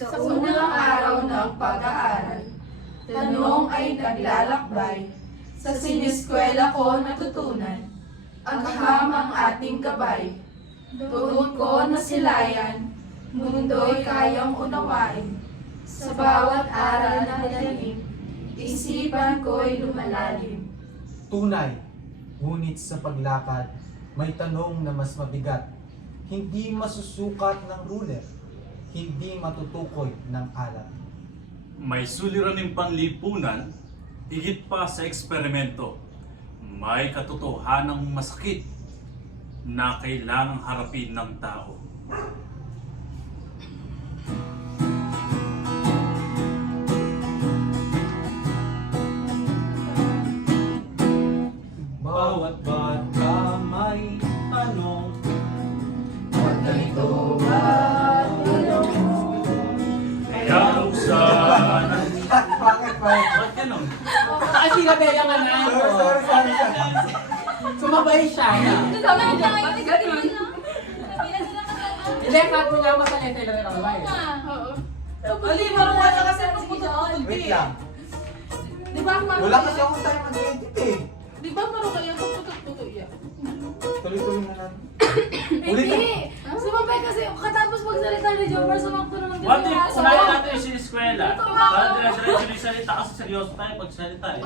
Sa unang araw ng pag-aaral, tanong ay naglalakbay. Sa siniskwela ko natutunan, ang hamang ating gabay. Doon ko nasilayan, mundo'y kayang unawain. Sa bawat aral na dalim, isipan ko'y lumalalim. Tunay, ngunit sa paglakad, may tanong na mas mabigat. Hindi masusukat ng ruler, hindi matutukoy ng alat. May suliraning panlipunan, higit pa sa eksperimento. May katotohanang masakit na kailangang harapin ng tao. Bawat bata may tanong. Ganito ba? Kaya kung saan... Bakit ba? Ba't ganun? Kasi nabaya ka na. Sorry. Sumabay siya. Hindi, kat mo nga masalete lang ako ba Ali, marunong ka kasi magputol-putol. Wait lang. Di ba marunong Wala kasi akong time mag-edit eh. Di ba marunong kayo magputol-putol yan? Tuloy-tuloy na natin. Hindi! Sumabay kasi katapos magsalita ni Jomar, sumakto naman kasi What if yung aso. unahin natin yung siniskwela? Ito, Para diretso-diretso yung salita kasi seryoso tayo pag salita eh.